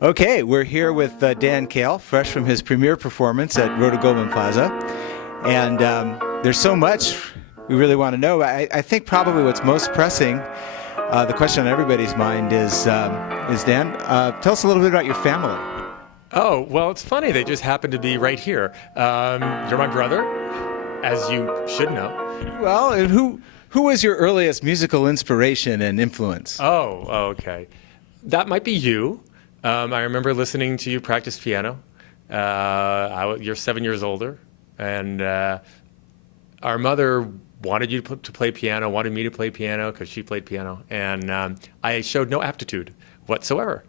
Okay, we're here with Dan Kael, fresh from his premiere performance at Rhoda Goldman Plaza. And there's so much we really want to know. I think probably what's most pressing, the question on everybody's mind is Dan, tell us a little bit about your family. Oh, well, it's funny. They just happen to be right here. You're my brother, as you should know. Well, and who was your earliest musical inspiration and influence? Oh, okay. That might be you. I remember listening to you practice piano. You're 7 years older, and our mother wanted you to play piano, wanted me to play piano because she played piano, and I showed no aptitude whatsoever.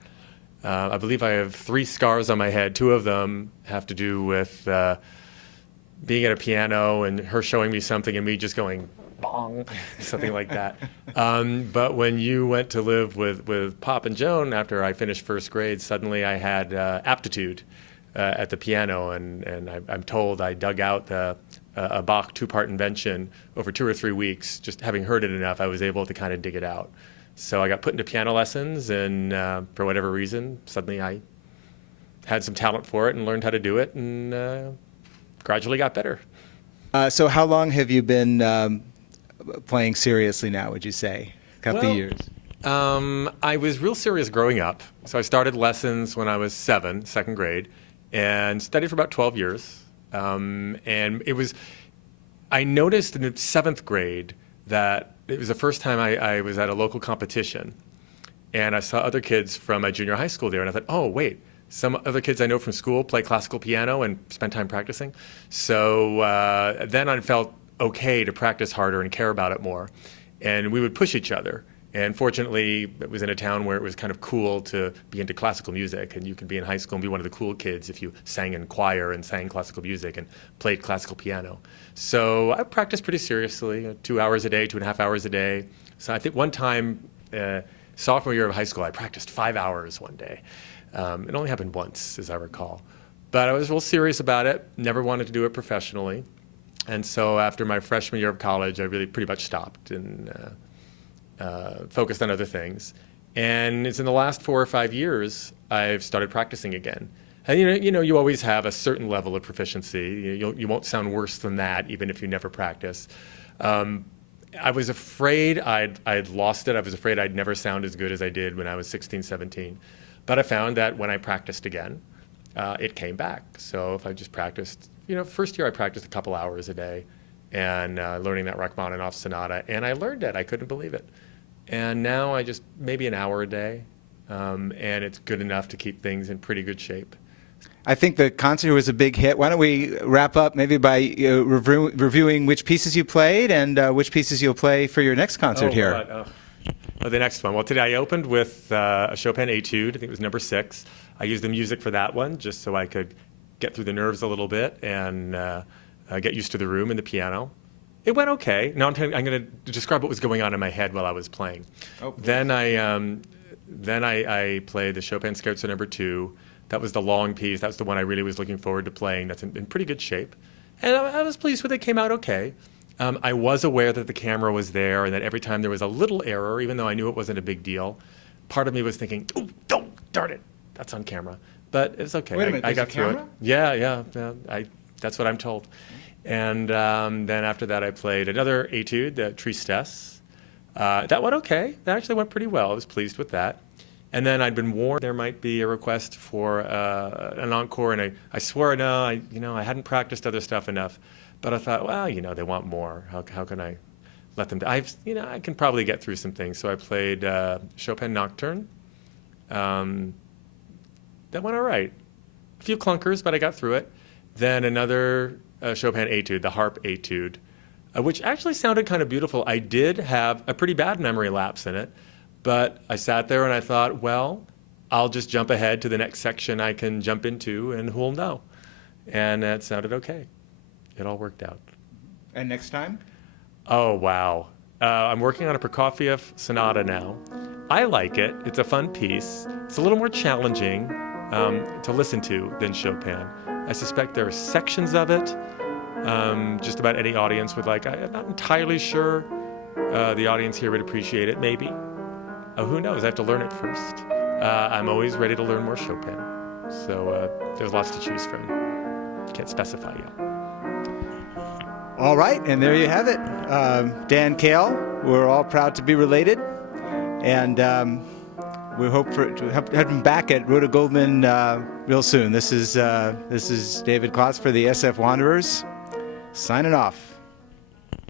I believe I have 3 scars on my head. 2 of them have to do with being at a piano and her showing me something and me just going bong, something like that. But when you went to live with Pop and Joan after I finished first grade, suddenly I had aptitude at the piano, and I'm told I dug out a Bach 2-part invention over 2 or 3 weeks. Just having heard it enough, I was able to kind of dig it out. So I got put into piano lessons, and for whatever reason, suddenly I had some talent for it and learned how to do it, and gradually got better. So how long have you been playing seriously now, would you say? A couple of years? I was real serious growing up. So I started lessons when I was 7, second grade, and studied for about 12 years. And I noticed in the 7th grade that it was the first time I was at a local competition, and I saw other kids from my junior high school there, and I thought, oh, wait, some other kids I know from school play classical piano and spend time practicing. So then I felt okay to practice harder and care about it more. And we would push each other. And fortunately, it was in a town where it was kind of cool to be into classical music, and you could be in high school and be one of the cool kids if you sang in choir and sang classical music and played classical piano. So I practiced pretty seriously, 2 hours a day, 2.5 hours a day. So I think one time, sophomore year of high school, I practiced 5 hours one day. It only happened once, as I recall. But I was real serious about it, never wanted to do it professionally. And so after my freshman year of college, I really pretty much stopped and focused on other things. And it's in the last 4 or 5 years I've started practicing again. And you always have a certain level of proficiency. You won't sound worse than that, even if you never practice. I was afraid I'd lost it. I was afraid I'd never sound as good as I did when I was 16, 17. But I found that when I practiced again, it came back. So if I just practiced, first year I practiced a couple hours a day and learning that Rachmaninoff sonata, and I learned it. I couldn't believe it. And now I just maybe an hour a day, and it's good enough to keep things in pretty good shape. I think the concert was a big hit. Why don't we wrap up maybe by reviewing which pieces you played and which pieces you'll play for your next concert here. The next one. Well, today I opened with a Chopin Etude. I think it was number 6. I used the music for that one just so I could get through the nerves a little bit and get used to the room and the piano. It went okay. Now I'm going to describe what was going on in my head while I was playing. Oh, then I played the Chopin Scherzo number 2. That was the long piece. That's the one I really was looking forward to playing. That's in pretty good shape. And I was pleased with it. It came out okay. I was aware that the camera was there and that every time there was a little error, even though I knew it wasn't a big deal, part of me was thinking, oh, darn it, that's on camera. But it's okay. Wait a minute, I got through camera? it. Yeah. That's what I'm told. And then after that, I played another etude, the Tristesse. That went okay. That actually went pretty well. I was pleased with that. And then I'd been warned there might be a request for an encore, and I swore no. I hadn't practiced other stuff enough. But I thought, well, they want more. How can I let them? I can probably get through some things. So I played Chopin Nocturne. That went all right. A few clunkers, but I got through it. Then another Chopin Etude, the harp Etude, which actually sounded kind of beautiful. I did have a pretty bad memory lapse in it, but I sat there and I thought, well, I'll just jump ahead to the next section I can jump into, and who'll know? And it sounded okay. It all worked out. And next time? Oh, wow. I'm working on a Prokofiev sonata now. I like it. It's a fun piece. It's a little more challenging to listen to than Chopin. I suspect there are sections of it just about any audience would like. I'm not entirely sure the audience here would appreciate it, maybe. Who knows? I have to learn it first. I'm always ready to learn more Chopin. So there's lots to choose from. Can't specify yet. All right, and there you have it. Dan Kael, we're all proud to be related, and we hope to have him back at Rhoda Goldman real soon. This is David Klotz for the SF Wanderers, signing off.